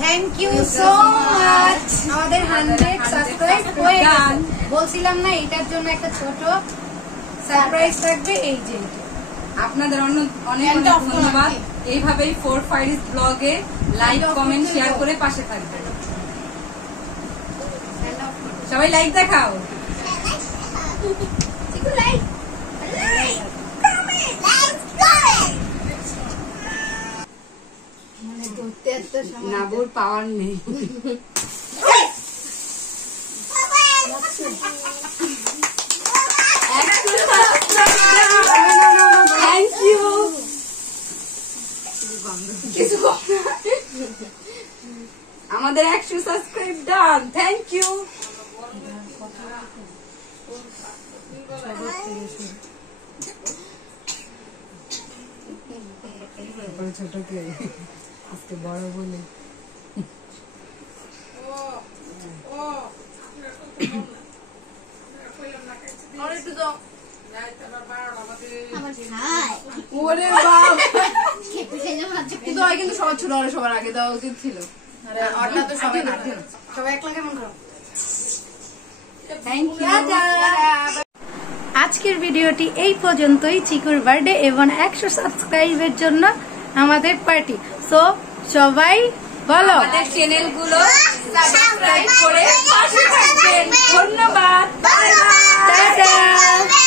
Thank you so much. আমাদের 100 subscribe হয়ে গেছে। বলছিলাম না এটার জন্য একটা ছোট সারপ্রাইজ থাকবে। এই যে আপনাদের অনেক অনেক ধন্যবাদ। এইভাবেই 4 ফাইরিস ব্লগে লাইক কমেন্ট শেয়ার করে পাশে থাকবেন। সবাই লাইক দেখাও। নাবুর পাওয়ার নেই। Thank you. আমাদের 100 সাবস্ক্রাইব ডান। Thank you. ছোটকে আজকে বড় বলে কিন্তু সবার ছোট সবার আগে দেওয়া উচিত ছিল। সবাই একলা কেমন করো। Thank you. আজকের ভিডিওটি এই পর্যন্তই। চিকুর বার্থডে এবং 100 সাবস্ক্রাইবের জন্য আমাদের পার্টি। সো সবাই বলো আমাদের চ্যানেলগুলো সাবস্ক্রাইব করে পাশে থাকবেন। ধন্যবাদ। টাটা।